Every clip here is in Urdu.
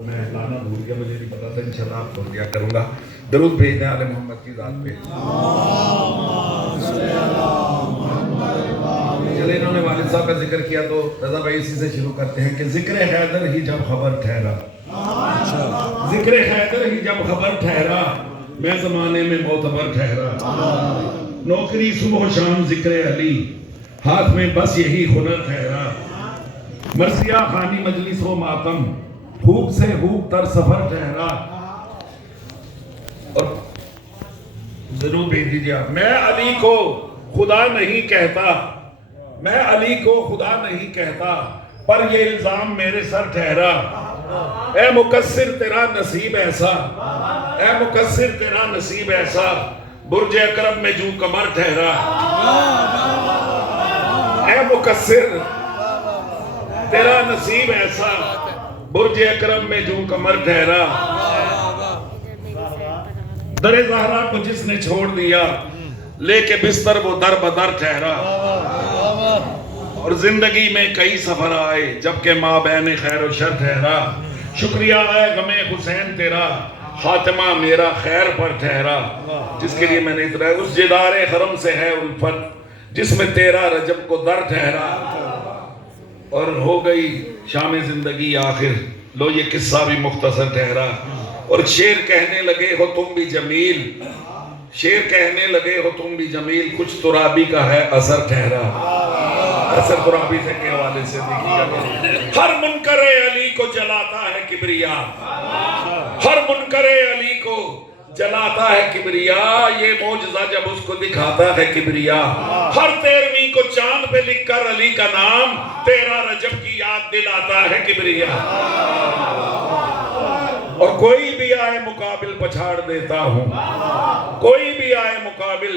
میں لانا بھول گیا، مجھے نہیں پتا تھا، انشاءاللہ آپ کو دیا کروں گا۔ درود بھیجنے آل محمد کی ذات پہ۔ چلے انہوں نے والد صاحب کا ذکر کیا تو رضا بھائی اسی سے شروع کرتے ہیں کہ ذکر حیدر ہی جب خبر ٹھہرا، ذکر حیدر ہی جب خبر ٹھہرا، میں زمانے میں معتبر ٹھہرا، نوکری صبح و شام ذکر علی، ہاتھ میں بس یہی ہنر ٹھہرا، مرثیہ خانی مجلس و ماتم، خوب سے خوب تر سفر ٹھہرا۔ اور ضرور بھیج دیجیے آپ، میں علی کو خدا نہیں کہتا، میں علی کو خدا نہیں کہتا، پر یہ الزام میرے سر ٹھہرا، اے مقصر تیرا نصیب ایسا، اے مقصر تیرا نصیب ایسا، برج اکرم میں جو کمر ٹھہرا، اے مقصر تیرا نصیب ایسا، برج اکرم میں جو کمر ٹھہرا، در زہرا کو جس نے چھوڑ دیا، لے کے بستر وہ در بدر ٹھہرا، اور زندگی میں کئی سفر آئے جبکہ مابین خیر و شر ٹھہرا، شکریہ اے غم حسین تیرا، خاتمہ میرا خیر پر ٹھہرا، جس کے لیے میں نے اترا اس جدار حرم سے ہے الفت، جس میں تیرا رجب کو در ٹھہرا، اور ہو گئی شام زندگی آخر، لو یہ قصہ بھی مختصر ٹھہرا، اور شعر کہنے لگے ہو تم بھی جمیل، شعر کہنے لگے ہو تم بھی جمیل، کچھ ترابی کا ہے اثر ٹھہرا، اثر ترابی سے کے حوالے سے دیکھیے گا۔ ہر منکر علی کو جلاتا ہے کبریا، ہر منکر علی کو جلاتا ہے کبریا، یہ معجزہ جب اس کو دکھاتا ہے کبریا، ہر 13ویں کو چاند پہ لکھ کر علی کا نام، 13 رجب کی یاد دلاتا ہے کبریا، اور کوئی بھی آئے مقابل پچھاڑ دیتا ہوں، کوئی بھی آئے مقابل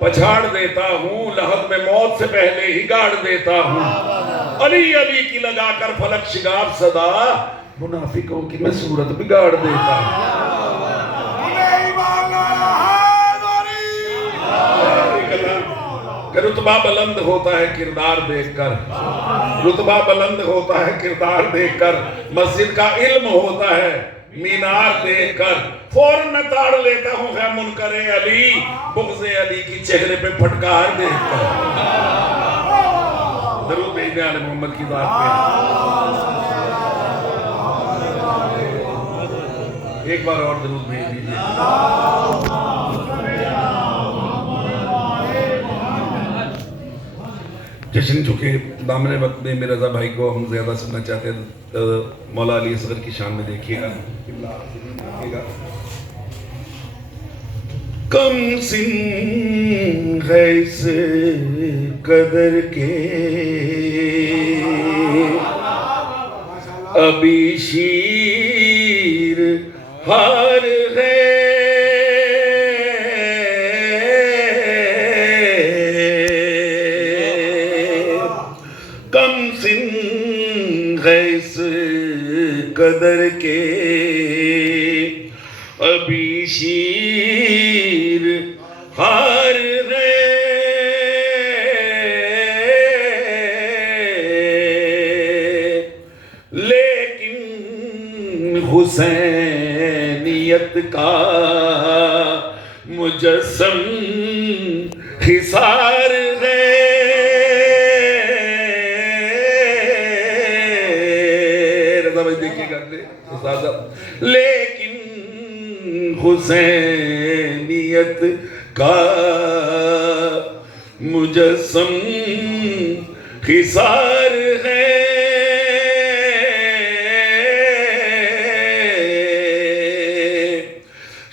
پچھاڑ دیتا ہوں، لحد میں موت سے پہلے ہی گاڑ دیتا ہوں، علی علی کی لگا کر فلک شگاف صدا، منافقوں کی میں صورت بگاڑ دیتا ہوں۔ کہ رتبہ بلند ہوتا ہے کردار دیکھ کر، رتبہ بلند ہوتا ہے کردار دیکھ کر، مسجد کا علم ہوتا ہے مینار دیکھ کر، فوراً میں تاڑ لیتا ہوں ہے منکر علی، بغض علی کی چہرے پہ پھٹکار دیکھ کر۔ درود بھیجنے آل محمد کی ذات پہ ایک بار اور درود بھیج دیجیے۔ جشن چونکہ دامن وقت میں میرے رضا بھائی کو ہم زیادہ سننا چاہتے ہیں تو مولا علی اصغر کی شان میں دیکھیے گا۔ کم سن ہے اس قدر کے ابھی شیر ہار ہے، کم سن ہے اس قدر کے ابھی شیر ہار ہے، لیکن حسینیت کا مجسم حصار ہے، لیکن حسینیت کا مجسم حصار ہے،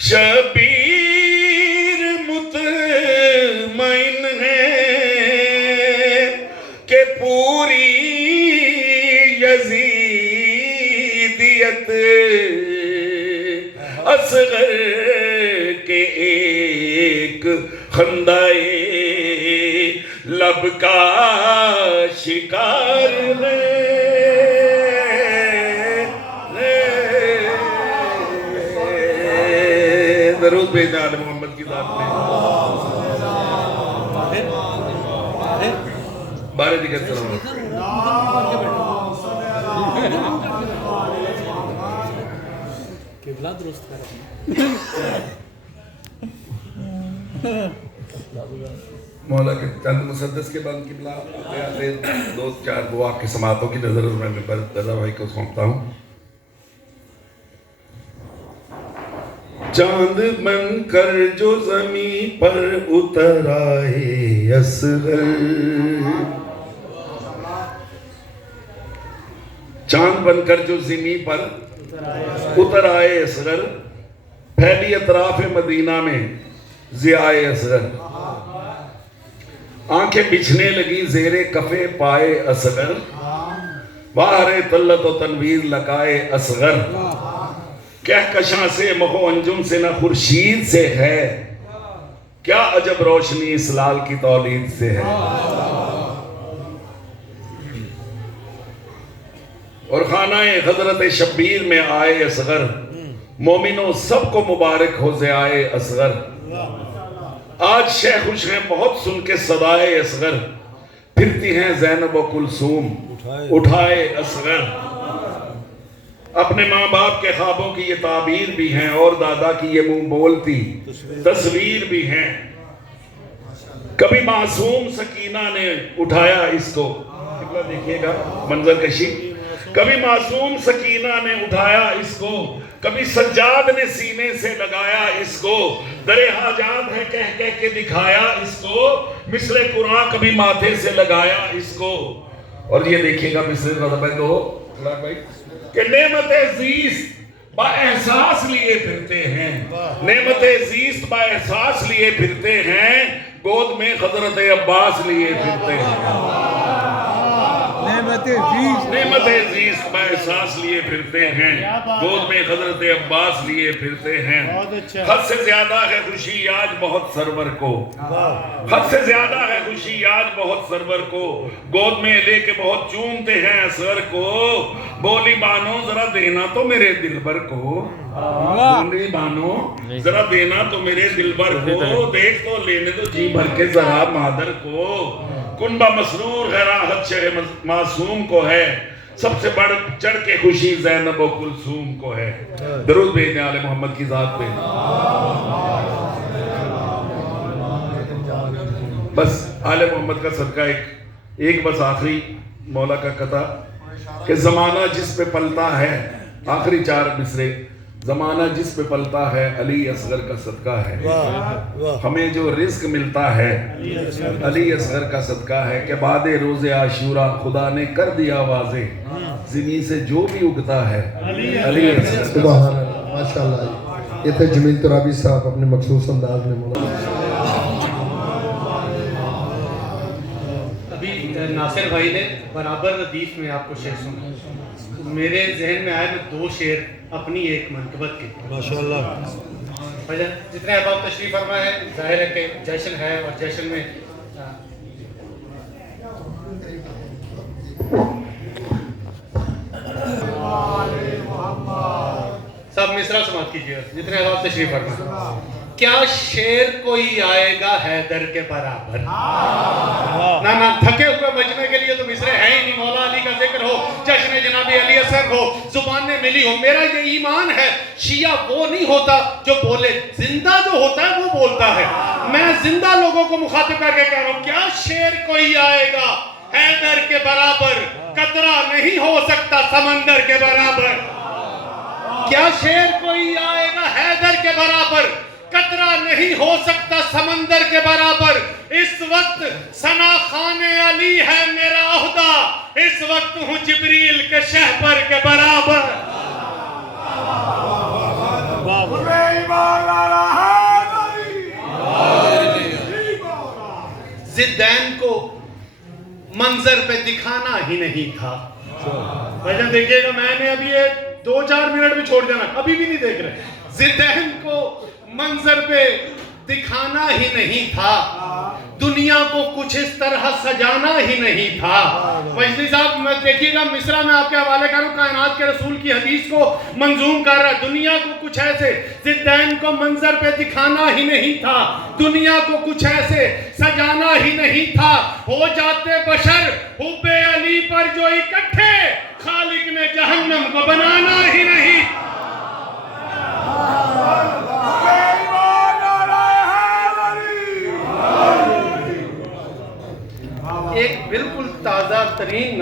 شبیر مطمئن ہے کہ پوری یزیدیت اصغر کے ایک خندائے لب کا شکار ہے، درود بھیجنا آل محمد کی ذات میں۔ بارے دیگر سلام مولا کے چند مسدس کے بعد قبلہ آتے دو چار دعا کے سماعتوں کی نظر میں رضا بھائی کو سونپتا ہوں. چاند بن کر جو زمین پر اتر آئے اصغر، چاند بن کر جو زمین پر اتر آئے اصغر، پھیلی اطراف مدینہ میں ضیائے اصغر، آنکھیں بچھنے لگی زیر کفے پائے اصغر، باہر طلت و تنویر لگائے اصغر، کہکشاں سے مغو انجم سے نہ خورشید سے ہے، کیا عجب روشنی اس لال کی تولید سے ہے. اور خانہ حضرت شبیر میں آئے اصغر، مومنوں سب کو مبارک ہو ضیائے اصغر، آج شہ خوش ہیں بہت سن کے صدائے اصغر، پھرتی ہیں زینب و کلثوم اٹھائے اصغر. اپنے ماں باپ کے خوابوں کی یہ تعبیر بھی ہیں اور دادا کی یہ منہ بولتی تصویر بھی ہیں. کبھی معصوم سکینہ نے اٹھایا اس کو، دیکھیے گا منظر کشی، کبھی معصوم سکینہ نے اٹھایا اس کو، کبھی سجاد نے سینے سے لگایا اس کو، در حاجات ہے کہہ کہہ کے دکھایا اس کو، مثل قرآن کبھی ماتھے سے لگایا اس کو. اور یہ دیکھیے گا مثل کہ نعمت زیست با احساس لیے پھرتے ہیں، نعمت زیست با احساس لیے پھرتے ہیں، گود میں حضرت عباس لیے پھرتے ہیں. نعمت زیست با احساس لیے پھرتے ہیں، گود میں حضرت عباس لیے پھرتے ہیں. حد سے زیادہ ہے خوشی آج بہت سرور کو، حد سے زیادہ ہے خوشی آج بہت سرور کو، گود میں لے کے بہت چومتے ہیں اصغر کو. بولی بانو ذرا دینا تو میرے دلبر کو، بولی بانو ذرا دینا تو میرے دلبر کو، دیکھ تو لینے تو جی بھر کے ذرا مادر کو. کنبہ مسرور ہے راحت شہ معصوم کو ہے، سب سے بڑھ چڑھ کے خوشی زینب و کلثوم کو ہے. درود بھیجیں آل محمد کی ذات پہ. بس آل محمد کا صدقہ ایک بس آخری مولا کا قطع کہ زمانہ جس پہ پلتا ہے، آخری چار مصرے، زمانہ جس پہ پلتا ہے علی اصغر کا صدقہ ہے، ہمیں جو رزق ملتا ہے علی اصغر کا صدقہ ہے. کہ بعد روز عاشورہ خدا نے کر دیا واضح، زمین سے جو بھی اگتا ہے علی اصغر. سبحان اللہ، ماشاءاللہ. یہ تھے جمیل ترابی صاحب اپنے مخصوص انداز میں مولا. ابھی ناصر بھائی نے برابر ردیف میں آپ کو شعر سنا، میرے ذہن میں آئے میں دو شعر اپنی ایک منقبت کے. ماشاءاللہ. جتنے احباب تشریف فرما ہے، ظاہر ہے کہ جشن ہے اور جشن میں سب مصرع سماعت کیجیے جتنے احباب تشریف فرما. کیا شعر کوئی آئے گا حیدر کے برابر؟ نہ تھکے ہوئے بچنے کے لیے تو مصرے ہے ہی نہیں. مولا علی کا ذکر ہو، جشن جناب علی اصغر ہو، زبانیں ملی ہو. میرا یہ ایمان ہے شیعہ وہ نہیں ہوتا جو بولے، زندہ جو ہوتا ہے وہ بولتا ہے. میں زندہ لوگوں کو مخاطب کر کے کہہ رہا ہوں، کیا شعر کوئی آئے گا حیدر کے برابر؟ قطرہ نہیں ہو سکتا سمندر کے برابر. کیا شعر کوئی آئے گا حیدر کے برابر؟ قطرہ نہیں ہو سکتا سمندر کے برابر. اس وقت ثنا خان علی ہے میرا عہدہ، اس وقت ہوں جبریل کے شہپر کے برابر. ضدین کو منظر پہ دکھانا ہی نہیں تھا. بھائی دیکھیے گا، میں نے ابھی 2-4 منٹ بھی چھوڑ جانا، ابھی بھی نہیں دیکھ رہے. ضدین کو منظر پہ دکھانا ہی نہیں تھا، دنیا کو کچھ اس طرح سجانا ہی نہیں تھا. مجدی صاحب میں دیکھیے گا مصرع میں آپ کے حوالے کر رہا ہوں، کائنات کے رسول کی حدیث کو منظوم کر رہا ہے. دنیا کو کچھ ایسے، ضدین کو منظر پہ دکھانا ہی نہیں تھا، دنیا کو کچھ ایسے سجانا ہی نہیں تھا. ہو جاتے بشر حب علی پر جو اکٹھے، خالق نے جہنم کو بنانا ہی نہیں.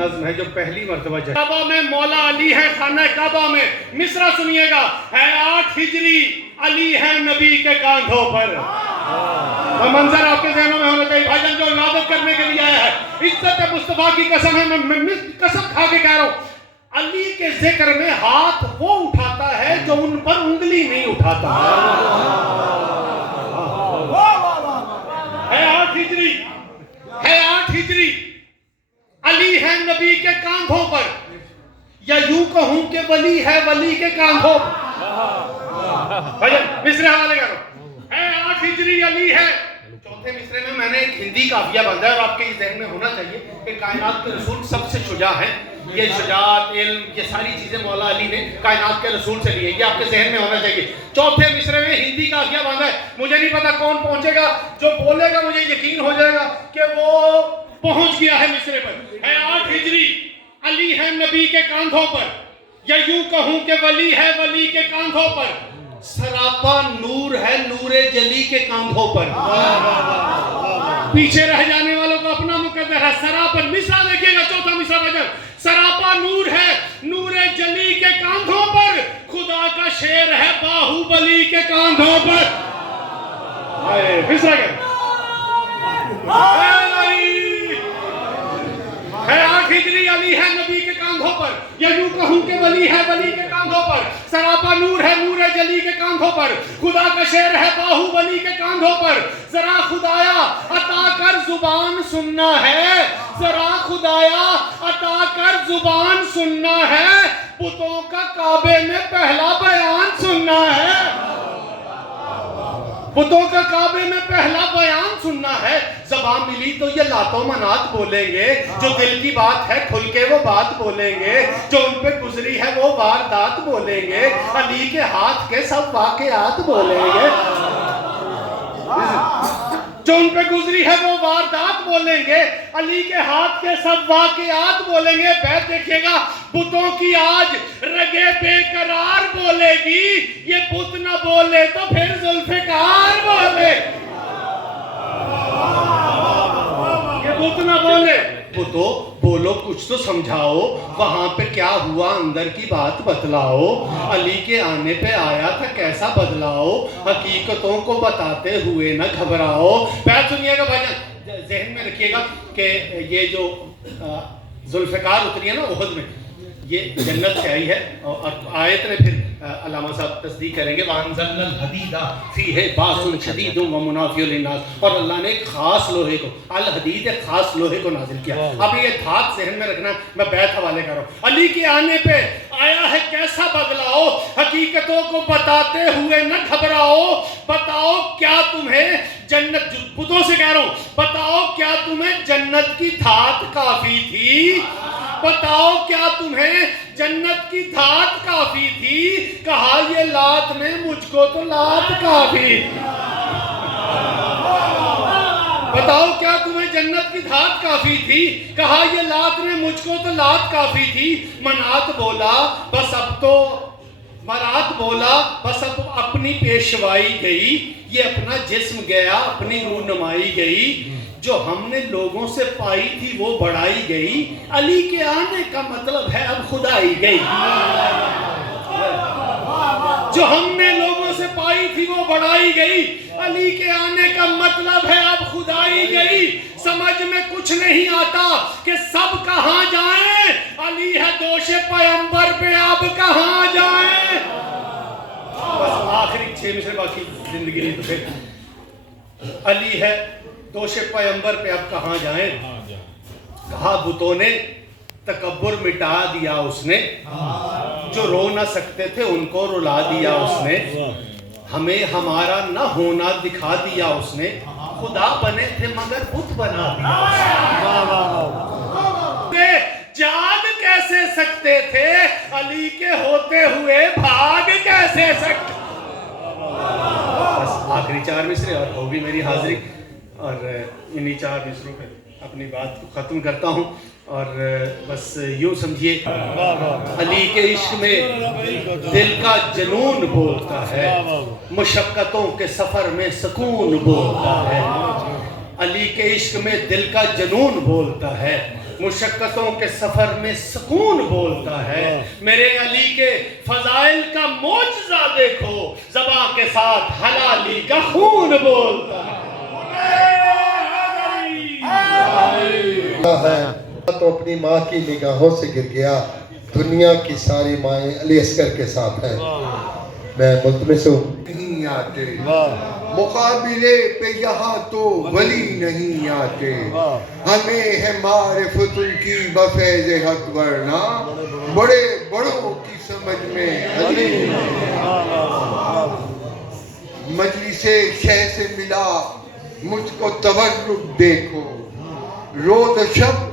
نظم ہے جو پہلی مرتبہ کعبہ میں مولا علی ہے خانہ کعبہ میں. مصرع سنیے گا. ہے 8 ہجری علی ہے نبی کے کاندھوں پر. منظر آپ کے ذہنوں میں ہونا چاہیے. بھائی جان جو عبادت کرنے کے لیے آیا ہے, عزت مصطفیٰ کی قسم ہے, میں قسم کھا کے کہہ رہا ہوں, علی کے ذکر میں ہاتھ وہ اٹھاتا ہے جو ان پر انگلی نہیں اٹھاتا. ہے 8 ہجری, ہے 8 ہجری علی ہے نبی کے کاندھوں پر, یا یوں کہوں کہ ولی ہے ولی کے کاندھوں پر. مصرے حوالے کرو. ہے 8 ہجری علی ہے. چوتھے مصرے میں نے ایک ہندی قافیہ باندھا ہے, اور آپ کے اس ذہن میں ہونا چاہیے کہ کائنات کے رسول سب سے شجاع ہیں. یہ شجاعت, علم, یہ ساری چیزیں مولا علی نے کائنات کے رسول سے لی ہے. یہ آپ کے ذہن میں ہونا چاہیے. چوتھے مصرے میں ہندی قافیہ باندھا ہے. مجھے نہیں پتا کون پہنچے گا, جو بولے گا مجھے یقین ہو جائے گا کہ وہ پہنچ گیا ہے مصرے پر. ہے 8 ہجری علی ہے نبی کے کاندھوں پر, یا یوں کہوں کہ ولی ہے ولی کے کاندھوں پر. سراپا نور ہے نور جلی کے کاندھوں پر. پیچھے رہ جانے والوں کو اپنا مقدر ہے. سراپا, مصرع دیکھیے گا, چوتھا مصرع بجا. سراپا نور ہے نور جلی کے کاندھوں پر, خدا کا شیر ہے باہوبلی کے کاندھوں پر. مصرع کیا ہے 8 ہجری علی ہے نبی کے کاندھوں پر, یا یوں کہوں کہ ولی ہے ولی کے کاندھوں پر. سراپا نور ہے نور جلی کے کاندھوں پر, خدا کا شعر ہے باہوبلی کے کاندھوں پر. ذرا خدایا عطا کر زبان سننا ہے, ذرا خدایا عطا کر زبان سننا ہے, بتوں کا کعبے میں پہلا بیان سننا ہے. بتوں کا کعبے میں پہلا بیان سننا ہے. زبان ملی تو یہ لات و منات بولیں گے, جو دل کی بات ہے کھل کے وہ بات بولیں گے, جو ان پہ گزری ہے وہ واردات بولیں گے, علی کے ہاتھ کے سب واقعات بولیں گے. جو ان پہ گزری ہے وہ واردات بولیں گے, علی کے ہاتھ کے سب واقعات بولیں گے. بیت دیکھیے گا, بتوں کی آج رگے بے قرار بولے گی, یہ بت نہ بولے تو پھر ذوالفقار بولے. یہ بت نہ بولے, بتو بولو کچھ تو سمجھاؤ, وہاں پہ کیا ہوا اندر کی بات بتلاؤ, علی کے آنے پہ آیا تھا کیسا بدلاؤ, حقیقتوں کو بتاتے ہوئے نہ گھبراؤ. بات سنیے گا بھائی جان, ذہن میں رکھیے گا کہ یہ جو ذوالفقار اتری ہے نا احد میں, یہ جنت سے آئی ہے, اور آیت نے پھر علامہ صاحب تصدیق کریں گے, وَأَنزَلْنَا الْحَدِيدَ فِيهِ بَأْسٌ شَدِيدٌ وَمَنَافِعُ لِلنَّاسِ, اور اللہ نے ایک خاص لوہے کو, الحدید ایک خاص لوہے کو نازل کیا. اب یہ دھات ذہن میں رکھنا, میں بیت حوالے کر رہا ہوں. علی کے آنے پہ آیا ہے کیسا بدلاؤ, حقیقتوں کو بتاتے ہوئے نہ گھبراؤ. بتاؤ کیا تمہیں جنت, بتوں سے کہہ رہا ہوں, بتاؤ کیا تمہیں جنت کی دھات کافی تھی, بتاؤ کیا تمہیں جنت کی دھات کافی تھی. کہا یہ لات نے مجھ کو تو لات کافی. بتاؤ کیا تمہیں جنت کی دھات کافی تھی, کہا یہ لات نے مجھ کو تو لات کافی تھی. منات بولا بس اب تو, منات بولا بس اب اپنی پیشوائی گئی, یہ اپنا جسم گیا اپنی رونمائی گئی. جو ہم نے لوگوں سے پائی تھی وہ بڑھائی گئی, علی کے آنے کا مطلب ہے اب خدائی گئی. جو ہم نے لوگوں سے پائی تھی وہ بڑھائی گئی, علی کے آنے کا مطلب ہے اب خدائی گئی. سمجھ میں کچھ نہیں آتا کہ سب کہاں جائیں, علی ہے دوش پیمبر پہ اب کہاں جائیں. بس آخری 6 مصرے باقی زندگی نہیں تو پھر علی ہے دوش پیمبر پہ اب کہاں جائیں. کہا بتوں نے تکبر مٹا دیا اس نے, جو رو نہ سکتے تھے ان کو رلا دیا اس نے, ہمیں ہمارا نہ ہونا دکھا دیا اس نے, خدا بنے تھے مگر بت بنا دیا. جاگ کیسے سکتے تھے, علی کے ہوتے ہوئے بھاگ کیسے سکتے. بس آخری 4 مصرے اور ہوگی میری حاضری, اور انہی 4 مصروں پہ اپنی بات کو ختم کرتا ہوں. اور بس یوں سمجھیے, علی کے عشق میں دل کا جنون بولتا ہے, مشقتوں کے سفر میں سکون بولتا ہے. علی کے عشق میں دل کا جنون بولتا ہے, مشقتوں کے سفر میں سکون بولتا ہے. میرے علی کے فضائل کا معجزہ دیکھو, زباں کے ساتھ حلالی کا خون بولتا ہے. تو اپنی ماں کی نگاہوں سے گر گیا. دنیا کی ساری مائیں علی اصغر کے ساتھ ہیں. میں ملتمس ہوں نہیں آتے, مقابلے پہ یہاں تو ولی نہیں آتے. ہمیں ہے معرفت ان کی بفیض حق, ورنہ بڑے بڑوں کی سمجھ میں علی. مجلس شہ سے ملا مجھ کو تورک دیکھو, روز و شب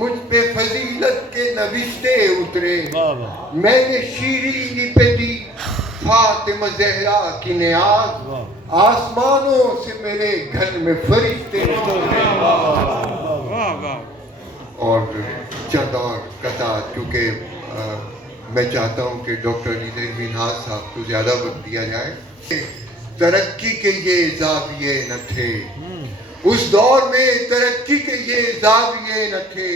مجھ پہ فضیلت کے نوشتے اترے. میں نے شیرینی پہ دی فاطمہ زہرا کی نیاز, آسمانوں سے میرے گھر میں فرشتے اترے. اور چند اور قطع, کیونکہ میں چاہتا ہوں کہ ڈاکٹر علی ذہبی ناز صاحب کو زیادہ وقت دیا جائے. ترقی کے یہ زاویے نہ تھے اس دور میں, ترقی کے یہ زاویے نہ تھے,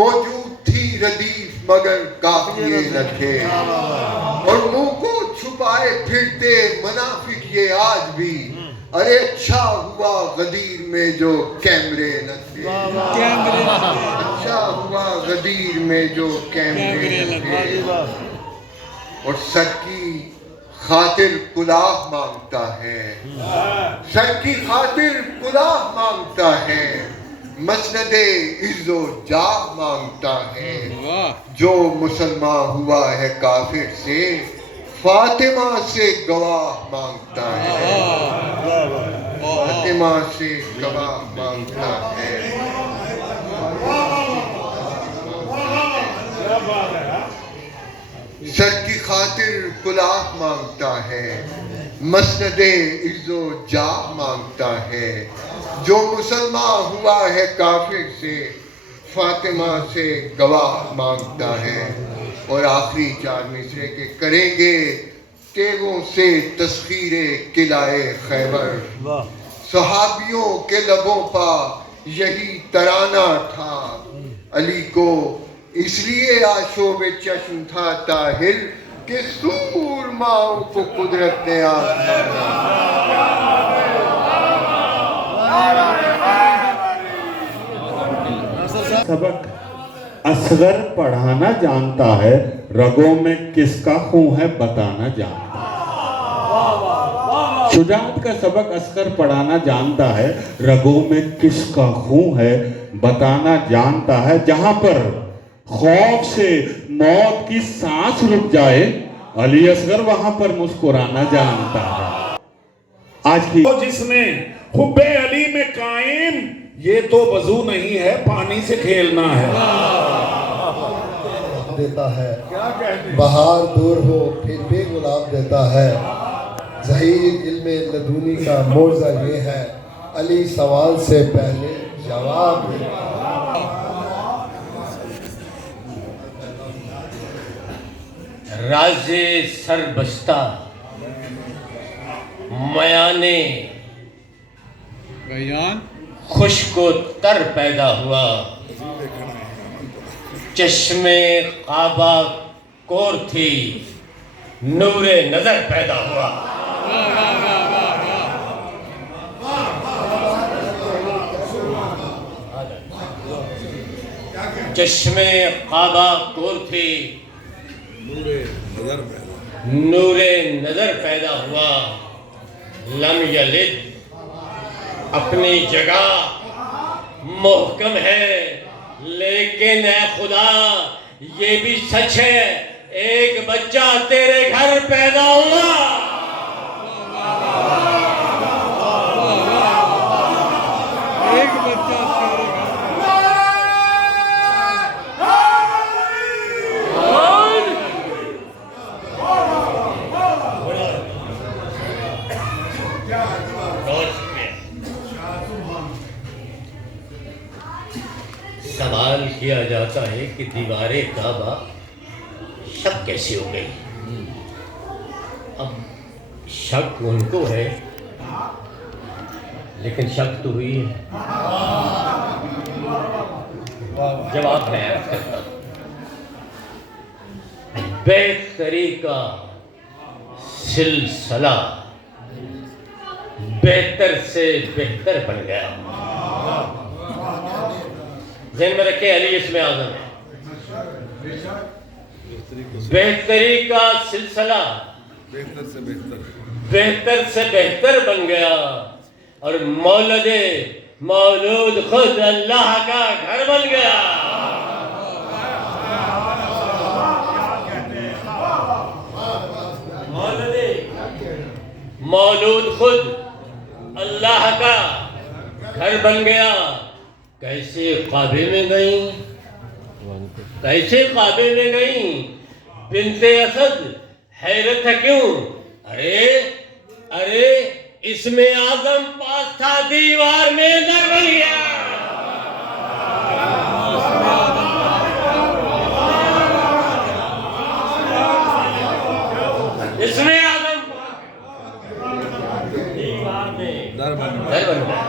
موجود تھی ردیف مگر کافیے نہ تھے. اور منہ کو چھپائے پھرتے منافق یہ آج بھی, ارے اچھا ہوا غدیر میں جو کیمرے نہ تھے. اچھا ہوا غدیر میں جو کیمرے نہ تھے. اور سر کی خاطر کلاه مانگتا ہے, سر کی خاطر کلاه مانگتا ہے, مسند عز و جاہ مانگتا ہے. جو مسلمان ہوا ہے کافر سے, فاطمہ سے گواہ مانگتا ہے. فاطمہ سے گواہ مانگتا ہے. سر کی خاطر کلاه مانگتا ہے, مسند عز و جاہ مانگتا ہے. جو مسلمان ہوا ہے کافر سے, فاطمہ سے گواہ مانگتا ہے. اور آخری 4 مصرے کے کریں گے تیغوں سے تسخیر قلعہ خیبر. صحابیوں کے لبوں پا یہی ترانہ تھا, علی کو اس لیے آشوب چشم تھا طاہر کہ سورماؤں کو قدرت نے آزمایا. سبق اصغر پڑھانا جانتا ہے, رگوں میں کس کا خون ہے بتانا جانتا ہے. شجاعت کا سبق اصغر پڑھانا جانتا ہے, رگوں میں کس کا خون ہے بتانا جانتا ہے. جہاں پر خوف سے موت کی سانس رک جائے, علی اصغر وہاں پر مسکرانا جانتا ہے. آج کی جس نے حب علی میں قائم, یہ تو وضو نہیں ہے پانی سے کھیلنا ہے. دیتا ہے بہار دور ہو پھر بھی گلاب دیتا ہے. ظہیر علم لدونی کا موضوع یہ ہے, علی سوال سے پہلے جواب دیتا ہے. راز سر بستہ میانے خشک و تر پیدا ہوا, چشمے قعبہ کور تھی نور نظر پیدا ہوا. چشمے قعبہ کور تھی نور نظر پیدا ہوا. لم یلد اپنی جگہ محکم ہے, لیکن اے خدا یہ بھی سچ ہے ایک بچہ تیرے گھر پیدا ہوا. سوال کیا جاتا ہے کہ دیوار کعبہ شک کیسے ہو گئی. اب شک ان کو ہے لیکن شک تو ہوئی ہے. جواب میں عرض کرتا ہوں، بہتری کا سلسلہ بہتر سے بہتر بن گیا. ذہن میں رکھیں علی اسم اعظم ہے. بہتری کا سلسلہ بہتر سے بہتر بن گیا اور مولود خود اللہ کا گھر بن گیا. مولود خود اللہ کا گھر بن گیا. کیسے کعبے میں گئیں، کیسے کعبے میں گئیں بنت اسد؟ حیرت ہے کیوں؟ ارے اسم اعظم پاس تھا، دیوار میں در بن گیا. اسم اعظم دیوار میں در بن گیا.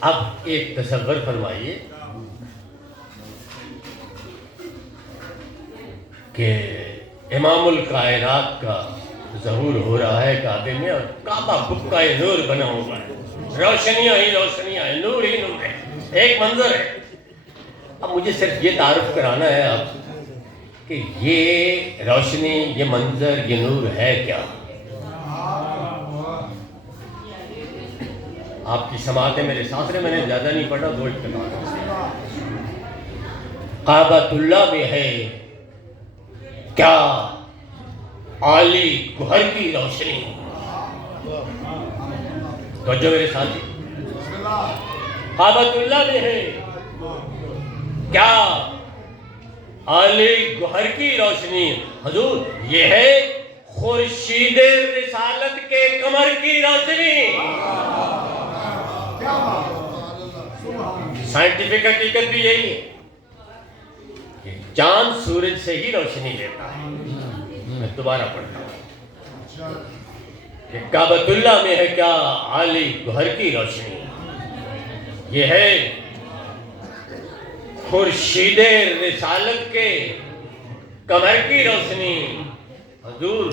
اب ایک تصور فرمائیے کہ امام الکائنات کا ظہور ہو رہا ہے کعبے میں اور کعبہ بکائے نور بنا ہوا ہے، روشنیاں ہی روشنیاں ہیں، نور ہی نور ہے، ایک منظر ہے. اب مجھے صرف یہ تعارف کرانا ہے اب کہ یہ روشنی، یہ منظر، یہ نور ہے کیا؟ آپ کی سماعتیں میرے ساتھ رہے، میں نے زیادہ نہیں پڑھا، دو اقتباس. کعبۃ اللہ میں ہے کیا عالی گوہر کی روشنی. توجہ میرے ساتھ. کعبۃ اللہ میں ہے کیا عالی گوہر کی روشنی. حضور یہ ہے خورشید رسالت کے کمر کی روشنی. سائنٹیفک حقیقت بھی یہی ہے کہ چاند سورج سے ہی روشنی لیتا ہے. میں دوبارہ پڑھتا ہوں کہ کعبۃ اللہ میں ہے کیا عالی گوہر کی روشنی. یہ ہے خورشید رسالت کے کمر کی روشنی. حضور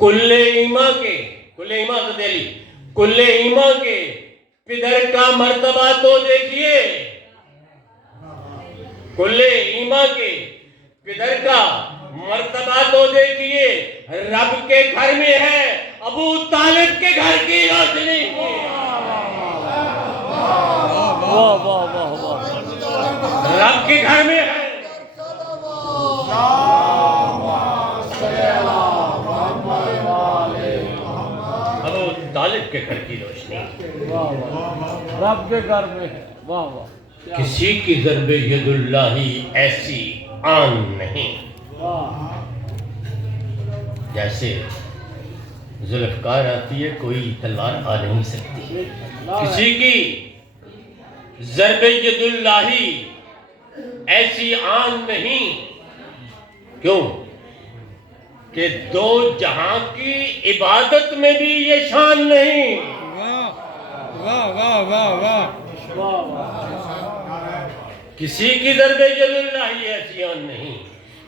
کل ایما کے پدر کا مرتبہ تو دیکھیے. کل ایما کے پدر کا مرتبہ تو دیکھیے. رب کے گھر میں ہے ابو طالب کے گھر کی روشنی. رب کے گھر میں ہے ابو طالب کے گھر کی روشنی. رب کے گھر میں ہے. واہ واہ. کسی کی ضرب ید اللہ ایسی عام نہیں جیسے ذوالفقار آتی ہے کوئی تلوار آ نہیں سکتی. کسی کی ضرب ید اللہ ایسی عام نہیں. کیوں کہ دو جہاں کی عبادت میں بھی یہ شان نہیں. واہ واہ واہ واہ. کسی کی ضرب ید اللہ ایسی شان نہیں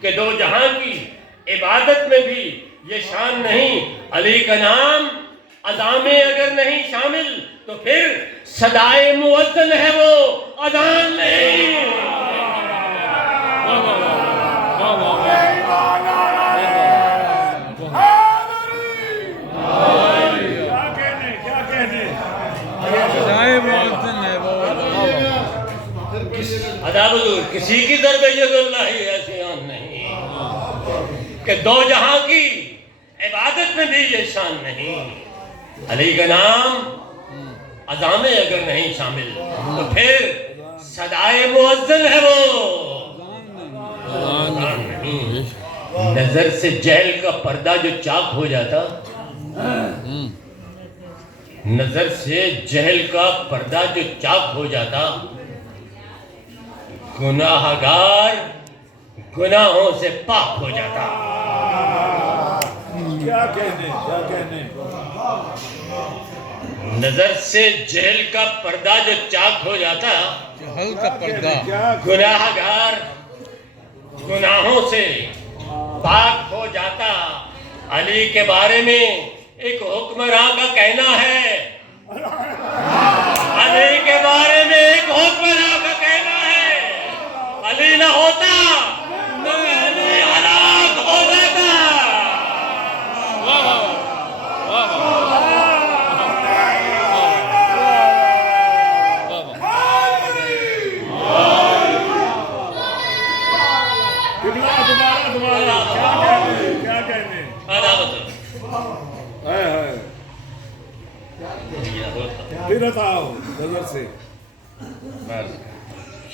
کہ دو جہاں کی عبادت میں بھی یہ شان نہیں. علی کا نام اذان میں اگر نہیں شامل تو پھر صدائے مؤذن ہے وہ اذان نہیں. حضور کسی کی ضرب ید اللہ ایسی آن نہیں کہ دو جہاں کی عبادت میں بھی یہ شان نہیں. علی کا نام اذان میں اگر نہیں شامل تو پھر صدائے مؤذن ہے وہ اذان نہیں. نظر سے جہل کا پردہ جو چاک ہو جاتا، نظر سے جہل کا پردہ جو چاک ہو جاتا، گناہگار گناہوں سے پاک ہو جاتا. کیا کہنے نظر سے جہل کا پردہ جو چاک ہو جاتا، جہل کا پردہ گناہ گار گناہوں سے پاک ہو جاتا۔ علی کے بارے میں ایک حکمراں کا کہنا ہے، علی کے بارے میں ایک حکمراں کا کہنا ہے، علی نہ ہوتا تو میں بھی ہلاک ہو جاتا۔ کیا کہنے پھر بتاؤ نظر سے۔ بس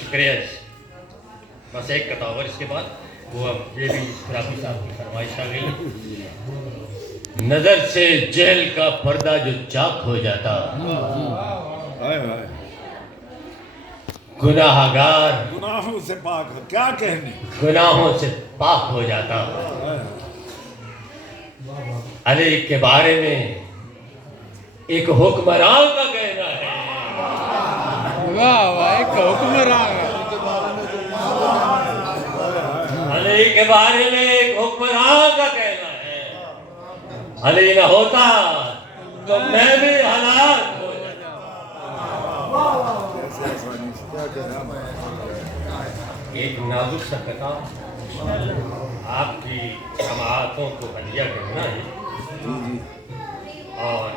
شکریہ جی، بس ایک کتاور اس کے بعد وہ اب یہ بھی رافی صاحب کی فرمائش آ گئی۔ نظر سے جہل کا پردہ جو چاک ہو جاتا، گناہ گار گناہوں سے پاک ہے، کیا کہنے گناہوں سے پاک ہو جاتا۔ علی کے بارے میں ایک حکمراں کا کہنا ہے، واہ واہ، ایک حکمراں علی کے بارے میں ایک حکمراں کا کہنا ہے، علی نہ ہوتا تو میں بھی ہلاک ہو جاتا۔ ایک نازک سا کتاب آپ کی سماعتوں کو ہدیہ کرنا ہے، اور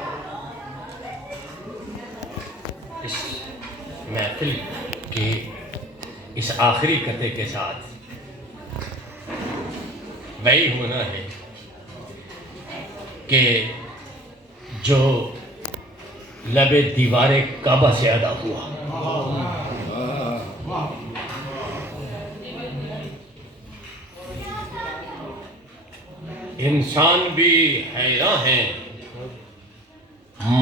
اس محفل کے اس آخری قطعے کے ساتھ وہی ہونا ہے کہ جو لب دیوار کعبہ سے ادا ہوا۔ انسان بھی حیران ہیں،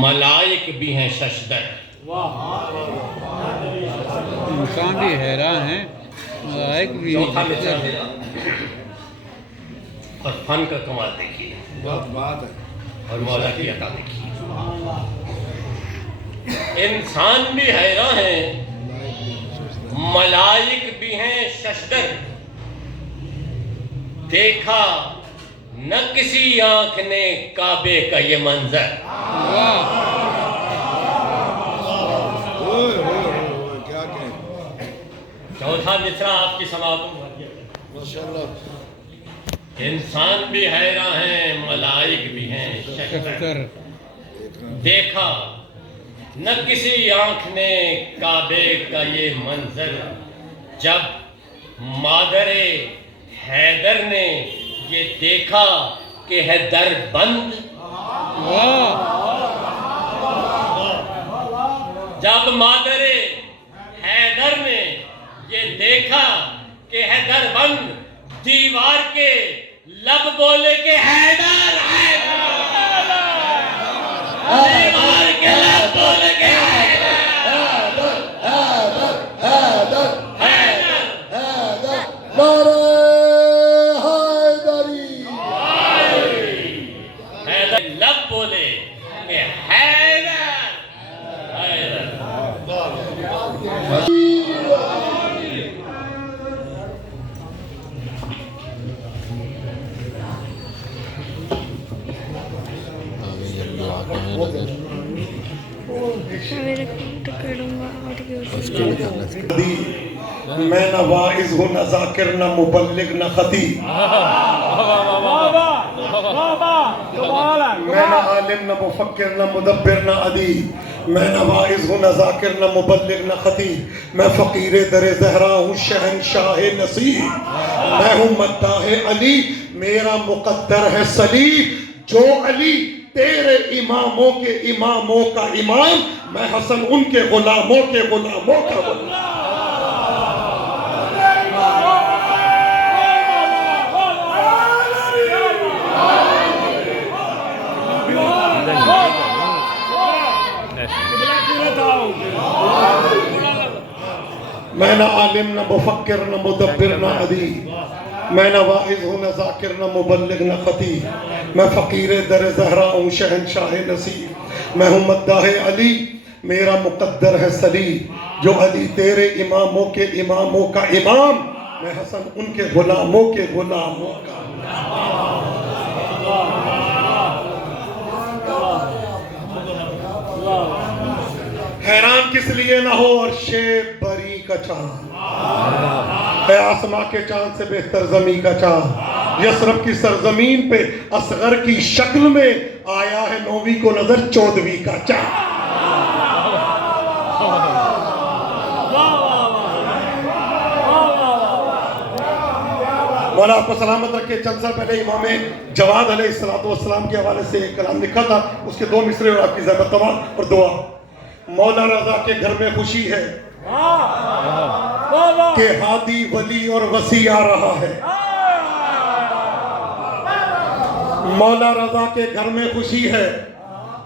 ملائک بھی ہیں ششدر۔ انسان بھی حیران ہیں، ملائک بھی چوتھا ہیں۔ مثال میرا، اور فن کا کمال دیکھیے بات ہے۔ اور مولا کی عطا دیکھیے۔ انسان بھی حیران ہیں، ملائک بھی ہیں ششدر۔ دیکھا نہ کسی آنکھ نے کعبے کا یہ منظر۔ کیا کہنے چوتھا مصرع آپ کی سماعتوں میں۔ انسان بھی حیران ہیں، ملائک بھی ہیں ششدر۔ دیکھا نہ کسی آنکھ نے کعبے کا یہ منظر، جب مادر حیدر نے یہ دیکھا کہ ہے در بند۔ جب مادر حیدر نے یہ دیکھا کہ ہے در بند، دیوار کے لب بولے کہ حیدر حیدر، دیوار کے لب بولے کہ لب بولے کہ حیدر حیدر۔ میں نہ واعظ ہوں نہ ذاکر نہ مبلغ نہ خطیب، میں نہ عالم نہ مفکر نہ مدبر نہ ادیب، میں نہ واعظ ہوں نہ ذاکر نہ مبلغ نہ خطیب، میں فقیر در زہرا ہوں شہنشاہ نصیب، میں ہوں مداح علی میرا مقدر ہے سلیب، جو علی تیرے اماموں کے اماموں کا امام، میں حسن ان کے غلاموں کے غلاموں کا غلام۔ میں نہ عالم نہ مفکر نہ مدبر نہ ادیب، میں نہ واعظ ہوں نہ ذاکر نہ مبلغ نہ خطیب، میں فقیر در زہرا ہوں شہنشاہ نصیب، میں ہوں مداح علی، میرا مقدر ہے سلی، جو علی تیرے اماموں کے اماموں کا امام، میں حسن ان کے غلاموں کے غلاموں کا۔ حیران کس لیے نہ ہو عرش بری کا چاند، ہے آسماں کے چاند سے بہتر زمین کا چاند، یثرب کی سرزمین پہ اصغر کی شکل میں آیا ہے 9ویں کو نظر 14ویں کا چاند۔ مولا آپ کو سلامت رکھے۔ چند سال پہلے امام جواد علیہ السلام کے حوالے سے ایک کلام لکھا تھا، اس کے 2 مصرے اور آپ کی زحمت تمام اور دعا۔ مولا رضا کے گھر میں خوشی ہے کہ ہادی ولی اور وسیع آ رہا ہے۔ مولا رضا کے گھر میں خوشی ہے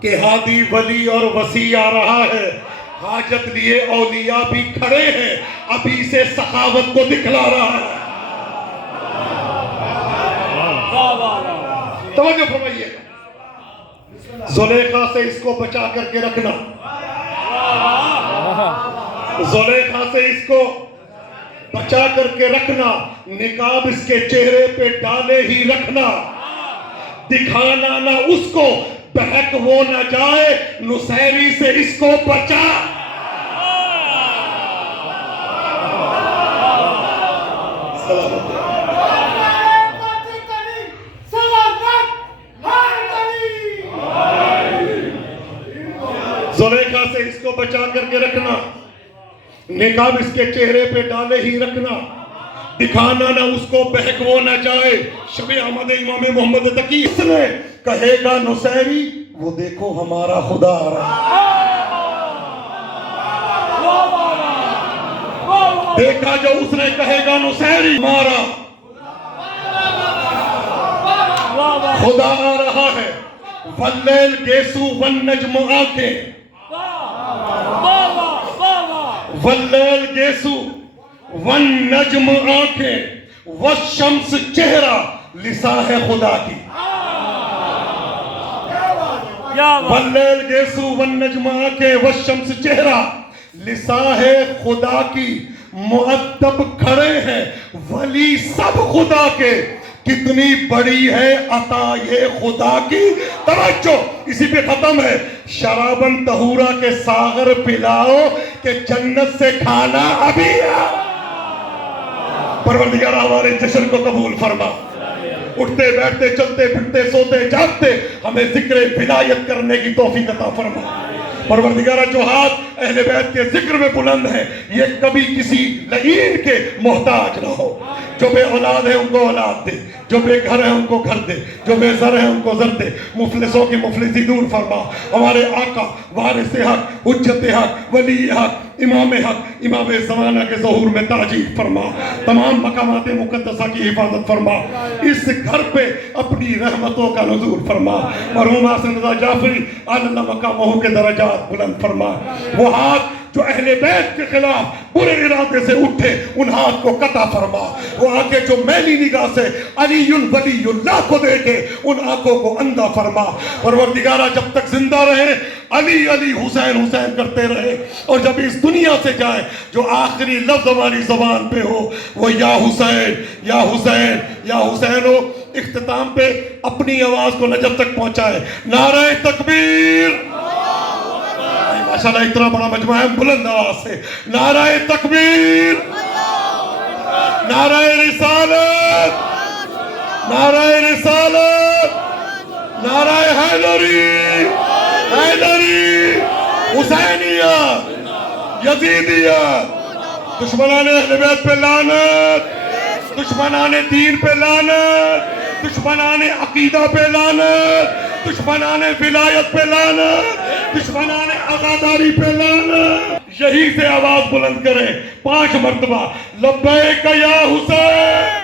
کہ ہادی ولی اور وسیع آ رہا ہے، حاجت لیے اولیاء بھی کھڑے ہیں، ابھی سے سخاوت کو دکھلا رہا ہے۔ توجہ فرمائیے، زلیخا سے اس کو بچا کر کے رکھنا، زلیخا سے اس کو بچا کر کے رکھنا، نقاب اس کے چہرے پہ ڈالے ہی رکھنا، دکھانا نہ اس کو، بہک وہ نہ جائے، نصیری سے اس کو بچا۔ سلامت زلیخا سے اس کو بچا کر کے رکھنا، نقاب اس کے چہرے پہ ڈالے ہی رکھنا، دکھانا نہ اس کو، بہک وہ نہ جائے۔ شب احمد امام محمد تقی اس نے کہے گا نصیری، وہ دیکھو ہمارا خدا آ رہا ہے۔ دیکھا جو اس نے کہے گا نصیری، ہمارا خدا آ رہا ہے۔ واللیل گیسو والنجم آنکھیں، واللیل گیسو والنجم آنکھیں، والشمس چہرہ لسا ہے خدا کی۔ واللیل گیسو والنجم آنکھیں، والشمس چہرہ لسا ہے خدا کی۔ مؤدب کھڑے ہیں ولی سب خدا کے، کتنی بڑی ہے عطا یہ خدا کی۔ توجہ اسی پہ ختم ہے۔ شرابن طہورا کے ساغر پلاؤ کہ جنت سے کھانا ابھی ہے۔ پروردگار ہمارے جشن کو قبول فرما، اٹھتے بیٹھتے چلتے پھرتے سوتے جاگتے ہمیں ذکر ولایت کرنے کی توفیق عطا فرما۔ پروردگارہ جو ہاتھ اہل بیت کے ذکر میں بلند ہیں یہ کبھی کسی لعین کے محتاج نہ ہو۔ جو بے اولاد ہیں ان کو اولاد دے، جو بے گھر ہیں ان کو گھر دے، جو بے زر ہیں ان کو زر دے، مفلسوں کی مفلسی دور فرما۔ ہمارے آقا وارث حق، حجت حق، ولی حق، امام حق، امام زمانہ کے ظہور میں تعجیل فرما، تمام مقامات مقدسہ کی حفاظت فرما، اس گھر پہ اپنی رحمتوں کا نزول فرما۔ مرحوم حسن رضا جعفری اللہ مقامہ کے درجات بلند فرما۔ وہ ہاتھ جو اہل بیت کے خلاف برے ارادے سے اٹھے ان ہاتھ کو قطع فرما۔ وہ آنکھیں جو میلی نگاہ سے علی ولی اللہ کو دیکھے ان آنکھوں کو اندھا فرما۔ پروردگارہ جب تک زندہ رہے علی علی حسین حسین کرتے رہے، اور جب اس دنیا سے جائے جو آخری لفظ ہماری زبان پہ ہو وہ یا حسین یا حسین یا حسین ہو۔ اختتام پہ اپنی آواز کو نجف تک پہنچائے۔ نعرہ تکبیر، ماشاءاللہ اتنا بڑا مجمع ہے، بلند آواز سے نعرہ تکبیر، نعرہ رسالت، نعرہ رسالت، نعرہ حیدری، حیدری، حسینیہ، یزیدیہ، دشمنان اہل بیت پہ لعنت، دشمنان دین پہ لعنت، دشمنان عقیدہ پہ لعنت، دشمنان ولایت پہ لعنت، دشمنان عزاداری پہ لعنت۔ یہی سے آواز بلند کریں 5 مرتبہ، لبیک یا حسین،